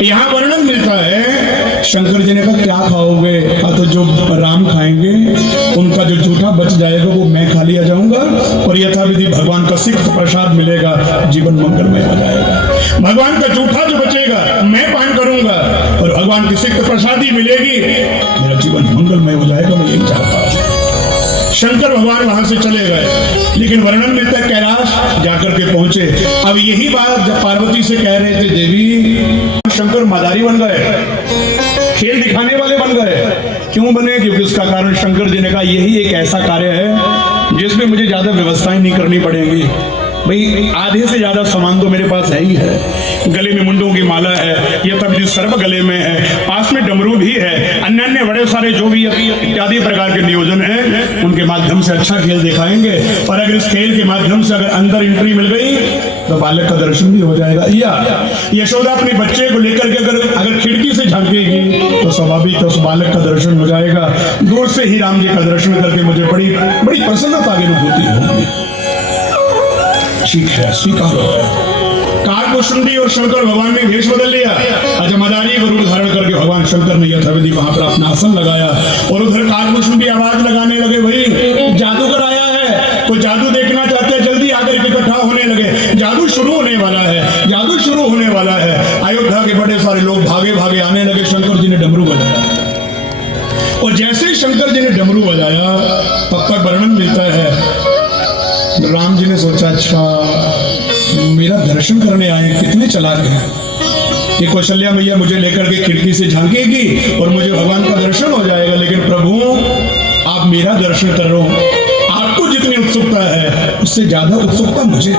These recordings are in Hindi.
यहाँ वर्णन मिलता है, शंकर जी ने कहा क्या खाओगे? तो जो राम खाएंगे उनका जो जूठा बच जाएगा वो मैं खा लिया जाऊंगा, और यथाविधि भगवान का सिक्त प्रसाद मिलेगा, जीवन मंगलमय हो जाएगा। भगवान का जूठा जो बचेगा मैं पान करूंगा और भगवान की सिक्त प्रसादी मिलेगी, मेरा जीवन मंगलमय हो जाएगा। मैं यही चाहता हूँ। शंकर भगवान वहां से चले गए, लेकिन वर्णन मिलता है कैलाश जाकर के पहुंचे। अब यही बात जब पार्वती से कह रहे थे, देवी शंकर मदारी बन गए, खेल दिखाने वाले बन गए। क्यों बने? क्योंकि उसका कारण शंकर जी ने कहा यही एक ऐसा कार्य है जिसमें मुझे ज्यादा व्यवस्थाएं नहीं करनी पड़ेगी। भाई आधे से ज्यादा सामान तो मेरे पास है ही है। गले में मुंडों की माला है, ये तब सर्व गले में है, पास में डमरू भी है, अन्य अन्य बड़े सारे जो भी इत्यादि प्रकार के नियोजन हैं, उनके माध्यम से अच्छा खेल दिखाएंगे। और अगर इस खेल के माध्यम से अगर अंदर एंट्री मिल गई तो बालक का दर्शन भी हो जाएगा। या यशोदा अपने बच्चे को लेकर के अगर खिड़की से झांकेगी तो स्वाभाविक उस बालक का दर्शन हो जाएगा। दूर से ही राम जी का दर्शन करके मुझे बड़ी बड़ी प्रसन्नता की अनुभूति होगी। ठीक है, स्वीकार हो। काकभूषुंडी और शंकर भगवान ने भेष बदल लिया। अच्छा, मदारी का रूप धारण करके भगवान शंकर ने यथाविधि वहां पर अपना आसन लगाया और उधर काकभूषुंडी आवाज लगाने लगे, भाई जादूगर आया है, कोई जादू देखना चाहते हैं जल्दी आकर के इकट्ठा होने लगे, जादू शुरू होने वाला है, जादू शुरू होने वाला है। अयोध्या के बड़े सारे लोग भागे भागे आने लगे। शंकर जी ने डमरू बजाया और जैसे ही शंकर जी ने डमरू बजाया तब तक वर्णन मिलता है राम जी ने सोचा, अच्छा मेरा दर्शन करने आए, कितने चालाक हैं ये। कौशल्या मैया मुझे लेकर के खिड़की से झांकेगी और मुझे भगवान का दर्शन हो जाएगा, लेकिन प्रभु आप मेरा दर्शन कर रहे हो। आपको जितनी उत्सुकता है उससे ज्यादा उत्सुकता मुझे है।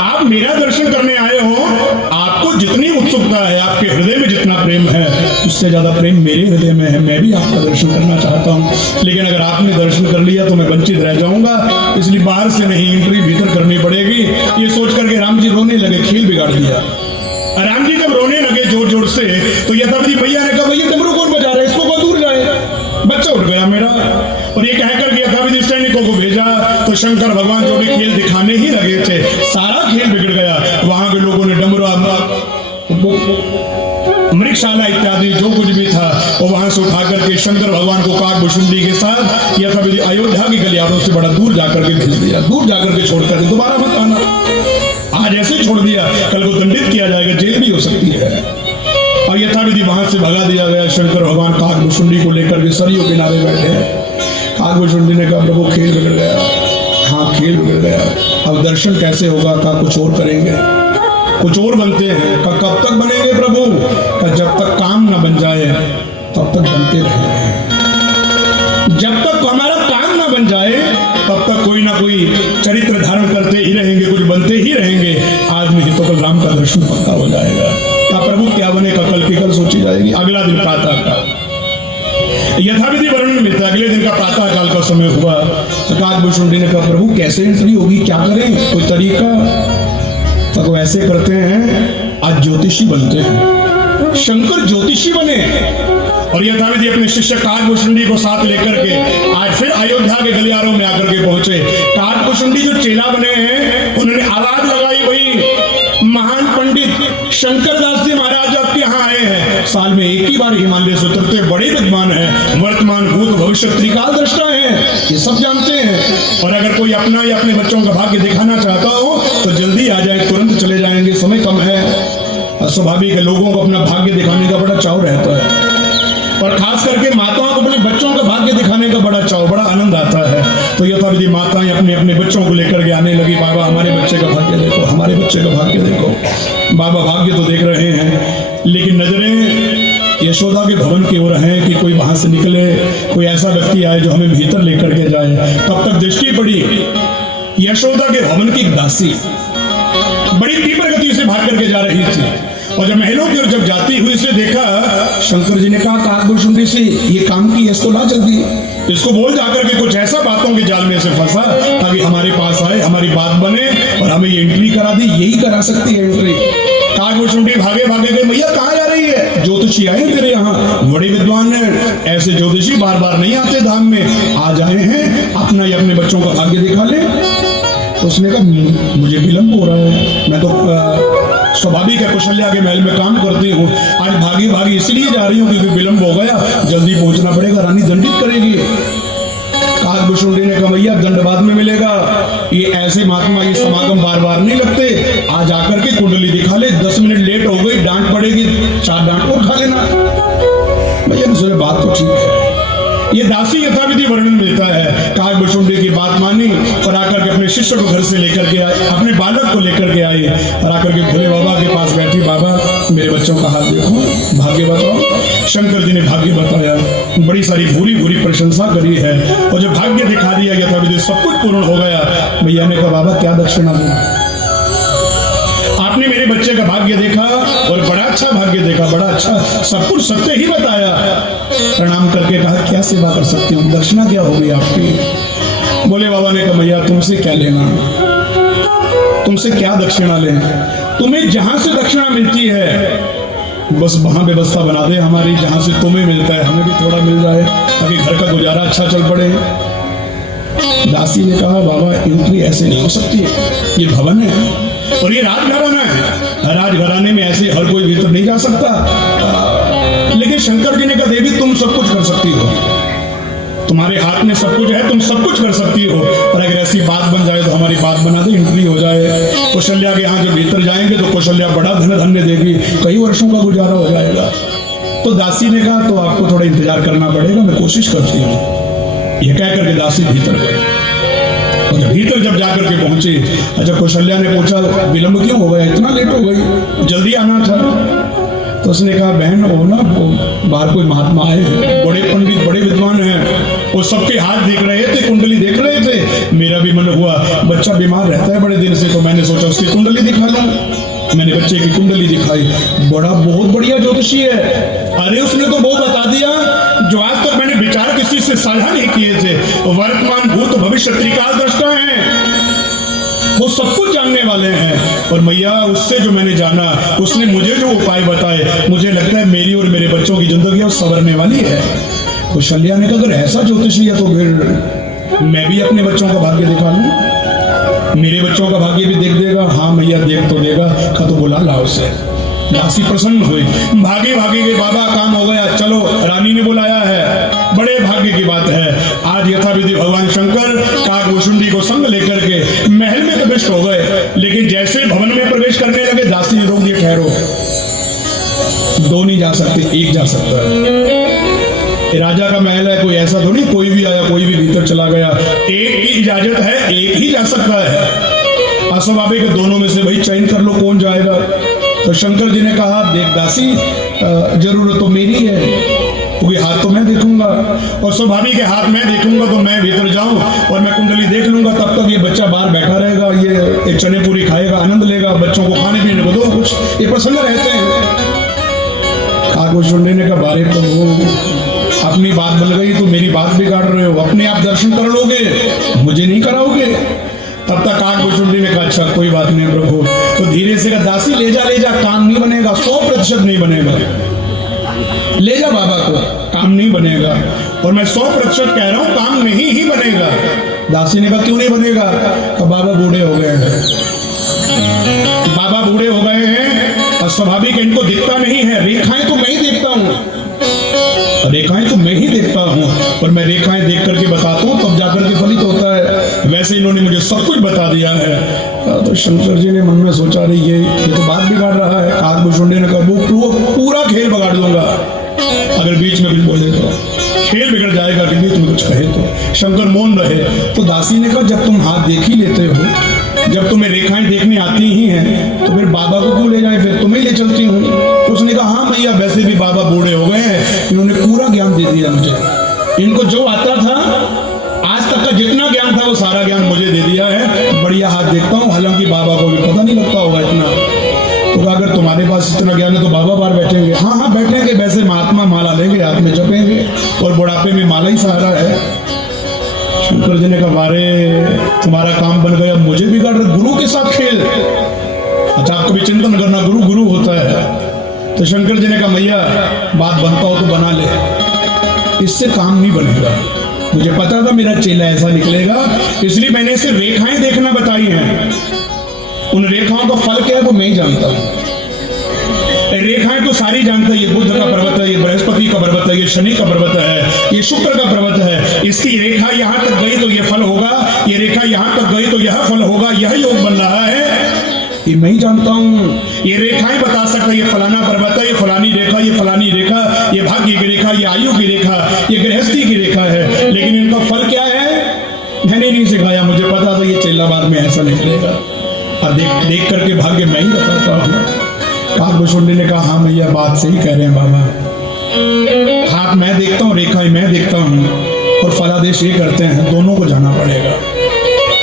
आप मेरा दर्शन करने आए हो, आपको जितनी उत्सुकता है, आपके हृदय में जितना प्रेम है, उससे ज्यादा प्रेम मेरे हृदय में है। मैं भी आपका दर्शन करना चाहता हूँ, लेकिन अगर आपने दर्शन कर लिया तो मैं वंचित रह जाऊंगा, इसलिए बाहर से नहीं एंट्री भीतर करनी पड़ेगी। ये सोच करके राम जी रोने लगे, खेल बिगाड़ दिया। राम जी जब रोने लगे जोर जोर से तो यथाविधि भैया ने कहा, भैया डमरू कौन बजा रहा है, इसको कौन दूर जाए, बच्चा उठ गया मेरा। और ये कहकर के यथाविधि सैनिकों को भेजा तो शंकर भगवान जो भी खेल दिखाने ही लगे थे, सारा खेल बिगड़ गया। वहां के लोगों ने डमरू मृगशाला इत्यादि जो कुछ भी था वो वहां से उठा करके शंकर भगवान को काकभूषुंडी के साथ यथाविधि अयोध्या की गलियारों से बड़ा दूर जाकर के भेज दिया। दूर जाकर के छोड़ करके दोबारा मत आना। आज ऐसे छोड़ दिया, कल को दंडित किया जाएगा, जेल भी हो सकती है। और यथाविधि वहां से भगा दिया गया। शंकर भगवान काकभूषुंडी को लेकर के सरयू किनारे बैठे हैं। काकभूषुंडी ने कहा, प्रभु खेल बिगड़ गया। हाँ खेल बिगड़ गया, अब दर्शन कैसे होगा? का कुछ और करेंगे, कुछ और बनते हैं। कब तक बनेंगे प्रभु? जब तक काम न बन जाए तब तक बनते रहेंगे। जब तक हमारा काम न बन जाए तब तक कोई ना कोई चरित्र धारण करते ही रहेंगे, कुछ बनते ही रहेंगे। आज नहीं तो कल राम का दर्शन पक्का हो जाएगा। का प्रभु क्या बनेगा कल की कल सोची जाएगी। अगला दिन प्रातः काल, यथाविधि वर्णन मिलता है, अगले दिन का प्रातः काल का समय हुआ। काकभूषुंडी ने कहा, प्रभु कैसे एंट्री होगी, क्या करें, कोई तरीका? तो ऐसे करते हैं, आज ज्योतिषी बनते हैं। शंकर ज्योतिषी बने और यथाविधि अपने शिष्य काकभूषुंडी को साथ लेकर के आज फिर अयोध्या के गलियारों में आकर के पहुंचे। काकभूषुंडी जो चेला बने हैं उन्होंने आवाज लगाई, वही महान पंडित शंकर दास जी महाराज आपके यहाँ आए हैं। साल में एक ही बार हिमालय से उतरते, बड़े विद्वान हैं, वर्तमान भूत भविष्य त्रिकाल दृष्टा है, ये सब जानते हैं। और अगर कोई अपना या अपने बच्चों का भाग्य दिखाना चाहता हो तो जल्दी आ जाए, तुरंत चले जाएंगे, समय कम है। स्वाभाविक है, लोगों को अपना भाग्य दिखाने का बड़ा चाव रहता है, और खास करके माताओं को अपने बच्चों का भाग्य दिखाने का बड़ा चाव, बड़ा आनंद आता है। तो यथाविधि माताएं अपने अपने बच्चों को लेकर के आने लगी, बाबा हमारे बच्चे का भाग्य देखो, हमारे बच्चे का भाग्य देखो। बाबा भाग्य तो देख रहे हैं, लेकिन नजरें यशोदा के भवन की ओर हैं कि कोई वहां से निकले, कोई ऐसा व्यक्ति आए जो हमें भीतर लेकर के जाए। तब तक दृष्टि पड़ी यशोदा के भवन की दासी बड़ी तीव्र गति से भाग करके जा रही थी, और जब महलों की ओर जब जाती हुई से देखा, शंकर जी ने कहा, काकभूषुंडी से ये काम की, इसको ला जल्दी, इसको बोल जाकर के कुछ ऐसा बातों के जाल में से फंसा ताकि हमारे पास आए, हमारी बात बने और हमें ये एंट्री करा दी, यही करा सकती है एंट्री। काकभूषुंडी भागे भागे गए, भैया कहाँ जा रही है? ज्योतिषी आए तेरे यहाँ, बड़े विद्वान हैं, ऐसे ज्योतिषी बार बार नहीं आते धाम में, आज आए हैं, अपना या अपने बच्चों का भाग्य दिखा ले। उसने कहा, मुझे विलंब हो रहा है, मैं तो स्वाभाविक है, कौशल्या के महल में काम करती हूँ। आज भागी भागी इसलिए जा रही हूँ क्योंकि विलंब हो गया, जल्दी पहुंचना पड़ेगा, रानी दंडित करेगी। काकभूषुंडी ने कहा भैया दंड बाद में मिलेगा, ये ऐसे महात्मा ये समागम बार बार नहीं लगते, आज आकर के कुंडली दिखा ले, 10 मिनट लेट हो गई डांट पड़ेगी, 4 डांट और खा लेना। भैया ने सोचा बात तो ठीक है। ये दासी यथाविधि वर्णन मिलता है। काकभूषुंडी की बात मानी और आकर के अपने शिष्य को घर से लेकर के आए, अपने बालक को लेकर के आई और आकर के भोले बाबा के पास बैठी, बाबा मेरे बच्चों का हाथ देखो, भाग्य बताओ। शंकर जी ने भाग्य बताया, बड़ी सारी भूरी भूरी प्रशंसा करी है और जब भाग्य दिखा दिया यथाविधि सब कुछ पूर्ण हो गया। भैया ने कहा बाबा क्या दक्षिणा दूं? आपने मेरे बच्चे का भाग्य देखा और बड़ा अच्छा भाग्य देखा, बड़ा अच्छा, सब कुछ सत्य ही बताया। प्रणाम करके कहा क्या सेवा कर सकती हूँ, दक्षिणा क्या होगी आपकी? बोले बाबा ने कहा भैया तुमसे क्या लेना, तुमसे क्या दक्षिणा लें, तुम्हें जहां से दक्षिणा मिलती है बस वहां व्यवस्था बना दे हमारी, जहां से तुम्हें मिलता है हमें भी थोड़ा मिल जाए ताकि घर का गुजारा अच्छा चल पड़े। दासी ने कहा बाबा एंट्री ऐसे नहीं हो सकती, ये भवन है और ये राजघराना है, राजघराने में ऐसे हर कोई भीतर नहीं जा सकता। लेकिन शंकर जी ने कहा देवी तुम सब कुछ कर सकती हो, तुम्हारे हाथ में सब कुछ है, तुम सब कुछ कर सकती हो, और अगर ऐसी बात बन जाए तो हमारी बात बना दे, एंट्री हो जाए। कौशल्या के यहाँ जब भीतर जाएंगे तो कौशल्या बड़ा धन धन्य देगी, कई वर्षों का गुजारा हो जाएगा। तो दासी ने कहा तो आपको थोड़ा इंतजार करना पड़ेगा, मैं कोशिश करती हूँ। यह कहकर के दासी भीतर गई और भीतर जब जाकर के पहुंचे, अच्छा कौशल्या ने पूछा विलंब क्यों हो गया, इतना लेट हो गई, जल्दी आना था। तो उसने कहा बहन वो ना बाहर कोई महात्मा आए हैं, बड़े पंडित बड़े विद्वान हैं, वो सबके हाथ देख रहे थे, कुंडली देख रहे थे, मेरा भी मन हुआ बच्चा बीमार रहता है बड़े दिन से, तो मैंने सोचा उसकी कुंडली दिखा लूं। मैंने बच्चे की कुंडली दिखाई, बड़ा बहुत बढ़िया ज्योतिषी है, अरे उसने तो वो बता दिया जो आज तक मैंने विचार किसी से साझा नहीं किए थे, वर्तमान भूत भविष्य त्रिकाल दृष्टा है, वो सब कुछ जानने वाले हैं। और मैया उससे जो मैंने जाना, उसने मुझे जो उपाय बताए, मुझे लगता है मेरी और मेरे बच्चों की जिंदगी अब संवरने वाली है। कौशल्या ने कहा अगर ऐसा ज्योतिषी है तो फिर मैं भी अपने बच्चों का भाग्य दिखा लूं, मेरे बच्चों का भाग्य भी देख देगा। हाँ मैया देख तो देगा, खा तो बुला ला उसे। दासी प्रसन्न हुई, भागे भागे गए, बाबा काम हो गया, चलो रानी ने बुलाया है, बड़े भाग्य की बात है। आज यथाविधि भगवान शंकर काकभूषुंडी को संग लेकर के महल में प्रवेश हो गए, लेकिन जैसे भवन में प्रवेश करने लगे दासी ने रोक दिया, ठहरो, 2 नहीं जा सकते, 1 जा सकता है। राजा का महल है, कोई ऐसा थोड़ी कोई भी आया कोई भी भीतर चला गया, 1 की इजाजत है, 1 ही जा सकता है। अस्वाभाविक दोनों में से भाई चयन कर लो कौन जाएगा। तो शंकर जी ने कहा देख दासी जरूरत तो मेरी है, क्योंकि हाथ तो मैं देखूंगा और स्वाभाविक है हाथ मैं देखूंगा तो मैं भीतर जाऊं और मैं कुंडली देख लूंगा, तब तक ये बच्चा बाहर बैठा रहेगा, ये एक चने पूरी खाएगा, आनंद लेगा, बच्चों को खाने पीने को दो कुछ, ये प्रसन्न रहते हैं। काकभूषुंडी ने कहा बारे प्रभु अपनी बात बन गई तो मेरी बात बिगाड़ रहे हो, अपने आप दर्शन कर लोगे, मुझे नहीं कराओगे। तब तक काकभूषुंडी ने कहा अच्छा कोई बात नहीं प्रभु। तो धीरे से कहा दासी ले जा, काम नहीं बनेगा, 100% नहीं बनेगा, ले जा बाबा को, काम नहीं बनेगा। और मैं 100% कह रहा हूं काम नहीं ही बनेगा। दासी ने कहा क्यों नहीं बनेगा? तो बाबा बूढ़े हो गए हैं, बाबा बूढ़े हो गए हैं और स्वाभाविक इनको दिखता नहीं है, रेखाएं तो मैं ही देखता हूं, रेखाएं तो मैं ही देखता हूं और मैं रेखाएं देख करके बताता हूं तब जाकर के फलित होता है। वैसे इन्होंने मुझे सब कुछ बता दिया है। तो शंकर जी ने मन में सोचा रही ये तो बात बिगाड़ रहा है। काकभूषुंडी ने कहा वो पूरा खेल बिगाड़ दूंगा, अगर बीच में कुछ बोले तो खेल बिगड़ जाएगा, कि बीच में कुछ कहे तो। शंकर मौन रहे। तो दासी ने कहा जब तुम हाथ देख ही लेते हो, जब तुम्हें रेखाएं देखने आती ही हैं, तो फिर बाबा को क्यों ले जाए, फिर तुम्हें ले चलती हूँ। तो उसने कहा हाँ भैया वैसे भी बाबा बूढ़े हो गए हैं, इन्होंने पूरा ज्ञान दे दिया मुझे, इनको जो आता था आज तक का जितना ज्ञान था वो सारा ज्ञान मुझे दे दिया है, बढ़िया हाथ देखता हूँ। हालांकि बाबा को भी पता नहीं लगता होगा इतना। तो अगर तुम्हारे पास इतना ज्ञान है तो बाबा बाहर बैठेंगे। हाँ हाँ बैठेंगे, वैसे महात्मा माला लेंगे, हाथ में जपेंगे और बुढ़ापे में माला ही सहारा है। शंकर जी ने कहा बारे तुम्हारा काम बन गया, मुझे बिगाड़ रहे, गुरु के साथ खेल। अच्छा आपको भी चिंतन करना, गुरु गुरु होता है। तो शंकर जी ने कहा मैया बात बनता हो तो बना ले, इससे काम नहीं बनेगा। मुझे पता था मेरा चेला ऐसा निकलेगा, इसलिए मैंने इसे रेखाएं देखना बताई हैं। उन रेखाओं का फल क्या है वो मैं ही जानता हूं। रेखाएं तो सारी जानता है, ये बुध का पर्वत है, ये बृहस्पति का पर्वत है, ये शनि का पर्वत है, ये शुक्र का पर्वत है। इसकी रेखा यहां तक गई तो ये फल होगा, ये रेखा यहां तक गई तो यह फल होगा, यह योग बन रहा है, ये मैं ही जानता हूं। ये रेखाएं बता सकता है, ये फलाना पर्वत है, ये फलानी रेखा, ये फलानी रेखा, ये भाग्य की रेखा, ये आयु की रेखा, ये गृहस्थी की रेखा है। लेकिन इनका फल क्या है मैंने नहीं सिखाया, मुझे पता था ये चेलाबाद में ऐसा निकलेगा। और देख करके भाग्य मैं ही बताता हूँ। काकभुसुंडी ने कहा हाँ भैया बात सही कह रहे हैं बाबा, हाथ मैं देखता हूँ, रेखाएं मैं देखता हूँ और फलादेश ये करते हैं, दोनों को जाना पड़ेगा।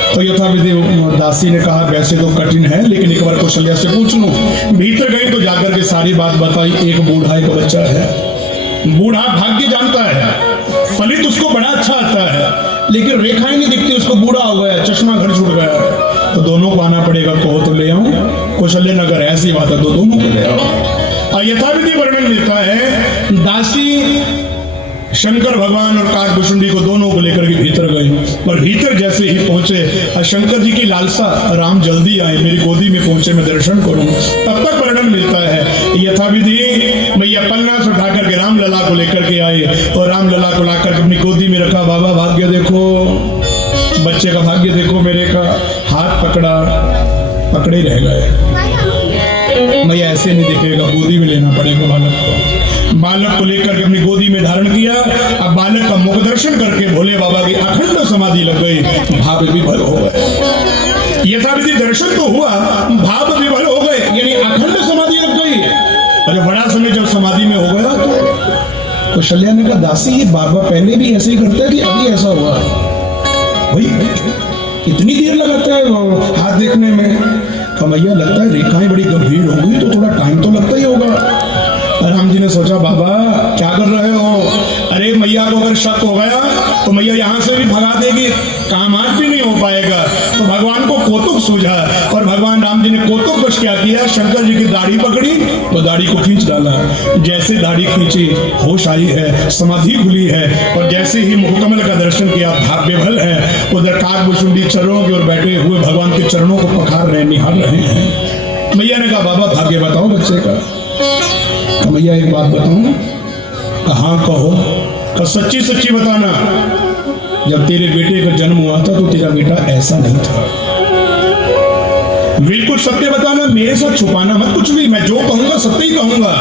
तो यथाविधि दासी ने कहा वैसे तो कठिन है लेकिन एक बार कौशल्या से पूछ लूं। भीतर गई तो जाकर के सारी बात बताई। एक बूढ़ा एक बच्चा है, बूढ़ा भाग्य जानता है, फलित उसको बड़ा अच्छा आता है लेकिन रेखाएं नहीं दिखती, उसको बूढ़ा हो गया, चश्मा घर छूट गया, तो दोनों को आना पड़ेगा। कहो तो ले आऊं, कौशल्य नगर ऐसी बात है तो दोनों को ले आओ। और यथाविधि वर्णन मिलता है दासी शंकर भगवान और काकभुसुंडी को दोनों को लेकर के भीतर गई और भीतर जैसे ही पहुंचे शंकर जी की लालसा राम जल्दी आए, मेरी गोदी में पहुंचे, मैं दर्शन करूं। तब तक वर्णन मिलता है यथाविधि मैया पन्ना से उठा करके राम लला को लेकर के आए और राम लला को लाकर के अपनी गोदी में रखा। बाबा भाग्य देखो, बच्चे का भाग्य देखो, मेरे का हाथ पकड़ा, पकड़े रह गए। मैया ऐसे नहीं दिखेगा, गोदी में लेना पड़ेगा बालक को। बालक को लेकर के अपनी गोदी में धारण किया। अब बालक का मुख दर्शन करके भोले बाबा की अखंड समाधि लग गई, भाव विभल हो गए। यथाविधि दर्शन तो हुआ, भाव विभल हो गए, यानी अखंड समाधि लग गई। और बड़ा समय जब समाधि में हो गया तो कौशल्या ने कहा दासी ये बाबा पहले भी ऐसे ही करते कि अभी ऐसा हुआ? भाई इतनी देर लगाता है हाथ देखने में? कमैया लगता है रेखाएं बड़ी गंभीर होंगी तो थोड़ा टाइम तो लगता ही होगा। राम जी ने सोचा बाबा क्या कर रहे हो? अरे मैया को अगर शक हो गया तो मैया यहाँ से भी भगा देगी, काम आज भी नहीं हो पाएगा। तो भगवान को कौतुक सूझा और भगवान राम जी ने कौतुक बस क्या किया, शंकर जी की दाढ़ी पकड़ी तो दाढ़ी को खींच डाला। जैसे दाढ़ी खींची होश आई है, समाधि खुली है और जैसे ही मुखकमल का दर्शन किया, भाव विभल है। उधर काकभुसुंडी चरणों की ओर बैठे हुए भगवान के चरणों को पखार रहे, निहार रहे हैं। मैया ने कहा बाबा भाग्य बताओ बच्चे का। मैया एक बात बताऊं? हाँ कहो। तो सच्ची सच्ची बताना, जब तेरे बेटे का जन्म हुआ था तो तेरा बेटा ऐसा नहीं था। बिल्कुल सत्य बताना, मेरे साथ छुपाना मत कुछ भी। मैं जो कहूंगा सत्य ही कहूंगा।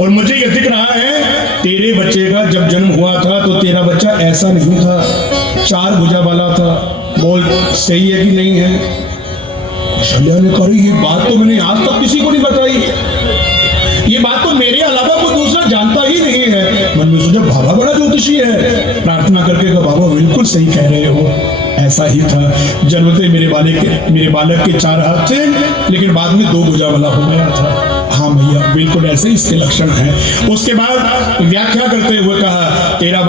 और मुझे यह दिख रहा है तेरे बच्चे का जब जन्म हुआ था तो तेरा बच्चा ऐसा नहीं था, 4 भुजा वाला था। बोल सही है कि नहीं है? कौशल्या ने कहा ये बात तो मैंने आज तक किसी को नहीं बताई, ये बात तो मेरे अलावा कोई दूसरा जानता ही नहीं है। मन में सोचा बाबा बड़ा ज्योतिषी है। प्रार्थना करके कहा बाबा बिल्कुल सही कह रहे हो, ऐसा ही था। जन्मते मेरे बालक के 4 हाथ थे लेकिन बाद में 2 भुजा वाला हो गया था। हाँ भैया बिल्कुल ऐसे इसके लक्षण हैं। उसके बाद व्याख्या करते हुए कहा तेरा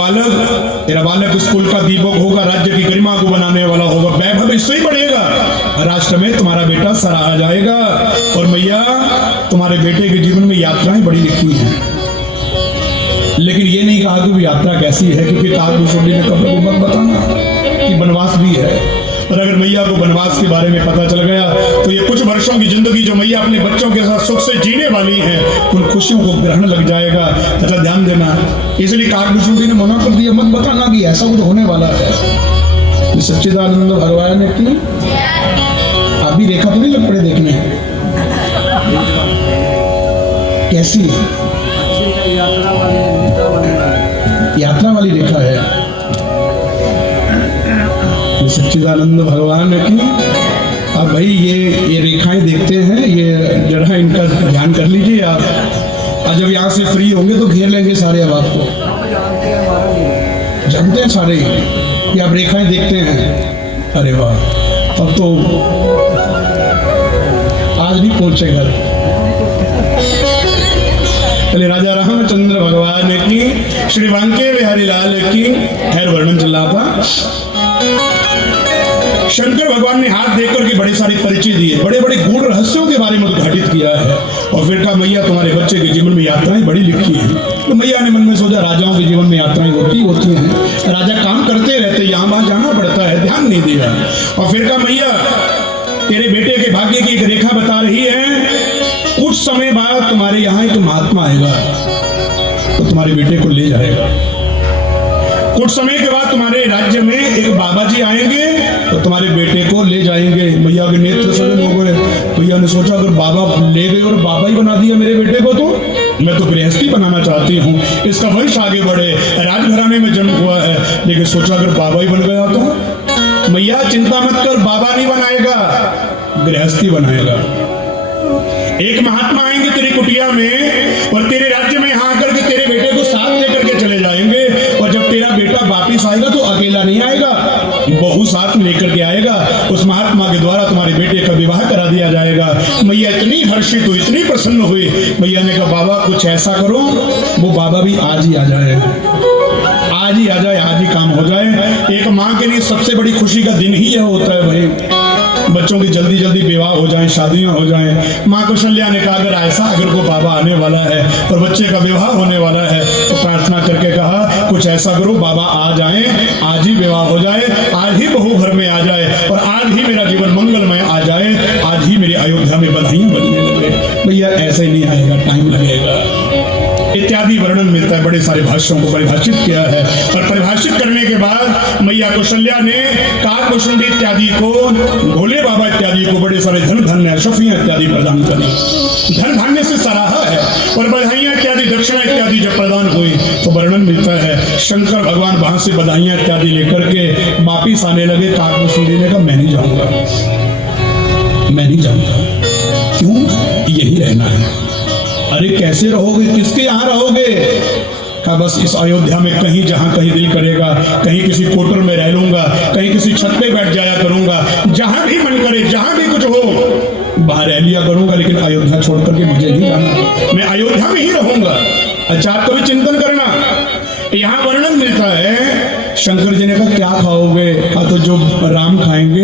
बालक स्कूल का दीपक होगा, राज्य की गरिमा को बनाने वाला होगा, वैभव इससे ही बढ़ेगा, राष्ट्र में तुम्हारा बेटा सराहा जाएगा। और मैया तुम्हारे बेटे के जीवन में यात्राएं बड़ी लिखी हैं, लेकिन ये नहीं कहा कि वो यात्रा कैसी है, क्योंकि काकभुसुंडी ने कब को मत बताना कि वनवास भी है। और अगर मैया को वनवास के बारे में पता चल गया तो ये कुछ वर्षों की जिंदगी जो मैया अपने बच्चों के साथ सुख से जीने वाली है, उन खुशियों को ग्रहण लग जाएगा। अच्छा ध्यान देना, इसलिए काकभुसुंडी ने मना कर दिया, मत बताना कि ऐसा कुछ होने वाला है। सच्चिदानंद भगवान ने की अभी रेखा तो नहीं लग पड़े देखने कैसी यात्रा वाली रेखा है। सच्चिदानंद भगवान की अब भाई ये रेखाएं देखते हैं, ये जरा इनका ध्यान कर लीजिए आप। और जब यहाँ से फ्री होंगे तो घेर लेंगे सारे। अब आपको जानते हैं सारे कि आप रेखाएं देखते हैं। अरे वाह, अब तो आज नहीं पहुंचेगा। पहले राजा रामचंद्र भगवान की, श्री बांके बिहारी लाल की खैर वर्णन चल रहा था। शंकर भगवान ने हाथ देकर के बड़े सारे परिचय दिए, बड़े बड़े गूढ़ रहस्यों के बारे में उद्घाटित किया है। और फिर कहा मैया तुम्हारे बच्चे के जीवन में यात्राएं बड़ी लिखी हैं। तो मैया ने मन में सोचा राजाओं के जीवन में यात्राएं होती हैं, राजा काम करते रहते, यहाँ वहां जाना पड़ता है, ध्यान नहीं दिया। और फिर कहा मैया तेरे बेटे के भाग्य की एक रेखा बता रही है, कुछ कुछ समय बाद तुम्हारे यहाँ एक महात्मा आएगा तो तुम्हारे बेटे को ले जाएगा। कुछ समय के बाद तुम्हारे राज्य में एक बाबा जी आएंगे तो तुम्हारे बेटे को ले जाएंगे। मैया के नेत्र सजन हो गए। भैया ने सोचा अगर बाबा ले गए और बाबा ही बना दिया मेरे बेटे को, तो मैं तो गृहस्थी बनाना चाहती हूँ, इसका वंश आगे बढ़े, राजघराने में जन्म हुआ है। लेकिन सोचा अगर बाबा ही बन गया तो मैया चिंता मत कर, बाबा नहीं बनाएगा, गृहस्थी बनाएगा। एक महात्मा आएंगे तेरी कुटिया में और तेरे राज्य में यहाँ आकर के तेरे बेटे को साथ लेकर के चले जाएंगे। और जब तेरा बेटा वापिस आएगा तो अकेला नहीं आएगा, बहू साथ लेकर के आएगा। उस महात्मा के द्वारा तुम्हारे बेटे का विवाह करा दिया जाएगा। मैया इतनी हर्षित हुई, इतनी प्रसन्न हुई। मैया ने कहा बाबा कुछ ऐसा करो, वो बाबा भी आज ही आ जाए, आज ही आ जाए, आज ही काम हो जाए। एक माँ के लिए सबसे बड़ी खुशी का दिन ही यह होता है भाई, बच्चों की जल्दी जल्दी विवाह हो जाए, शादियां हो जाएं। माँ कौशल्या ने कहा अगर ऐसा अगर को बाबा आने वाला है और बच्चे का विवाह होने वाला है तो प्रार्थना करके कहा कुछ ऐसा करो बाबा आ जाएं, आज ही विवाह हो जाए, आज ही बहू घर में आ जाए और आज ही मेरा जीवन मंगलमय आ जाए, आज ही मेरी अयोध्या में बधाइयां बजने लगे। भैया ऐसे नहीं आएगा, टाइम लगेगा इत्यादि वर्णन मिलता है। बड़े सारे भाष्यों को परिभाषित किया है और परिभाषित करने के बाद मैया कौशल्या ने काकभूषुंडी इत्यादि को, भोले बाबा इत्यादि को बड़े सारे धन धान्य शफियां इत्यादि प्रदान करी। धन धान्य से सराहा है और बधाइयां इत्यादि दक्षिणा इत्यादि जब प्रदान हुई तो वर्णन मिलता है शंकर भगवान वहां से बधाइयां इत्यादि लेकर के वापिस आने लगे। काकभूषुंडी ने कहा मैं नहीं जाऊंगा, मैं नहीं जाऊंगा। क्यों? यही रहना है। अरे कैसे रहोगे, किसके यहाँ रहोगे? कहा बस इस अयोध्या में कहीं जहां कहीं दिल करेगा, कहीं किसी कोटर में रह लूंगा, कहीं किसी छत पे बैठ जाया करूंगा, जहां भी मन करे, जहां भी कुछ हो बाहर रह लिया करूंगा, लेकिन अयोध्या छोड़ करके मुझे नहीं जाना, मैं अयोध्या में ही रहूंगा। अच्छा आप कभी चिंतन करना, यहाँ वर्णन मिलता है शंकर जी ने कहा क्या खाओगे? कहा तो जो राम खाएंगे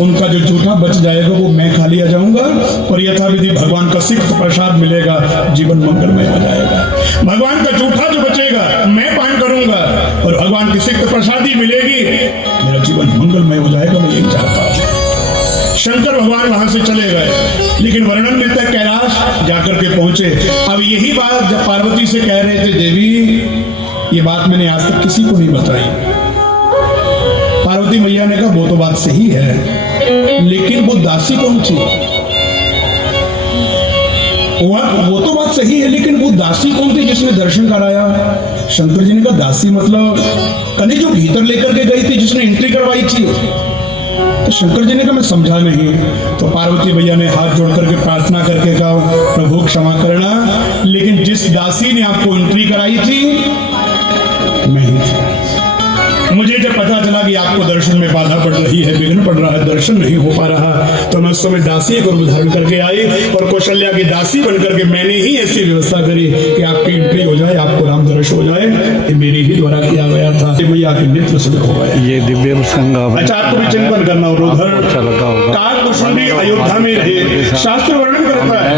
उनका जो जूठा बच जाएगा वो मैं खा लिया जाऊंगा और यथाविधि भगवान का सिक्त प्रसाद मिलेगा, जीवन मंगलमय हो जाएगा। भगवान का जूठा जो बचेगा मैं पान करूंगा और भगवान की सिक्त प्रसादी मिलेगी, मेरा जीवन मंगलमय हो जाएगा, मैं यही चाहता हूं। शंकर भगवान वहां से चले गए, लेकिन वर्णन मिलता है कैलाश जाकर के पहुंचे। अब यही बात जब पार्वती से कह रहे थे देवी ये बात मैंने आज तक किसी को नहीं बताई। पार्वती मैया ने कहा वो तो बात सही है, लेकिन वो दासी कौन थी? वो तो बात सही है, लेकिन वो दासी कौन थी जिसने दर्शन कराया? शंकर जी ने कहा दासी मतलब कन्हैया जो भीतर लेकर के गई थी, जिसने एंट्री करवाई थी। तो शंकर जी ने कहा मैं समझा नहीं। तो पार्वती भैया ने हाथ जोड़ करके प्रार्थना करके कहा प्रभु क्षमा करना, लेकिन जिस दासी ने आपको एंट्री कराई थी मैं ही थी। मुझे जब पता चला कि आपको दर्शन में बाधा पड़ रही है, विघ्न पड़ रहा है, दर्शन नहीं हो पा रहा, तो मैं उस समय दासी को रूप धारण करके आई और कौशल्या की दासी बन करके मैंने ही ऐसी व्यवस्था करी कि आपकी एंट्री हो जाए, आपको राम दर्शन हो जाए। ये मेरे ही द्वारा किया गया था। मैया के नेत्र से हो गया ये दिव्य प्रसंग। अच्छा आपको भी चिंतन करना हो उधर काकभूषुंडी अयोध्या में रहे। शास्त्र वर्णन करता है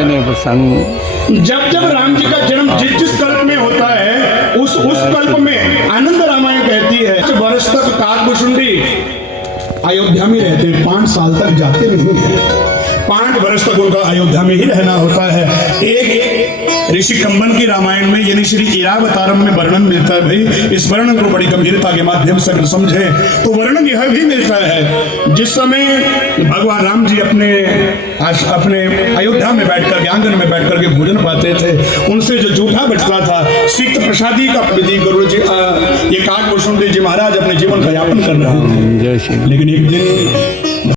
जब जब राम जी का जन्म जिस जिस कल्प में होता है उस कल्प में आनंद रामायण कहती है वर्ष तक काकभूषुंडी अयोध्या में रहते हैं, 5 साल तक जाते नहीं है, 5 वर्ष तक उनका अयोध्या में ही रहना होता है। एक ऋषि कंबन की रामायण में यानी श्री इरावतारम में वर्णन मिलता है। भाई इस वर्णन को बड़ी गंभीरता के माध्यम से अगर समझे तो वर्णन यह भी मिलता है जिस समय भगवान राम जी अपने अयोध्या में बैठ करके आंगन में बैठ करके भोजन पाते थे, उनसे जो जूठा बचता था सिक्त प्रसादी का विधि गुरु जी ये काकभूषुंडी जी महाराज अपने जीवन का यापन कर रहे थे। लेकिन एक दिन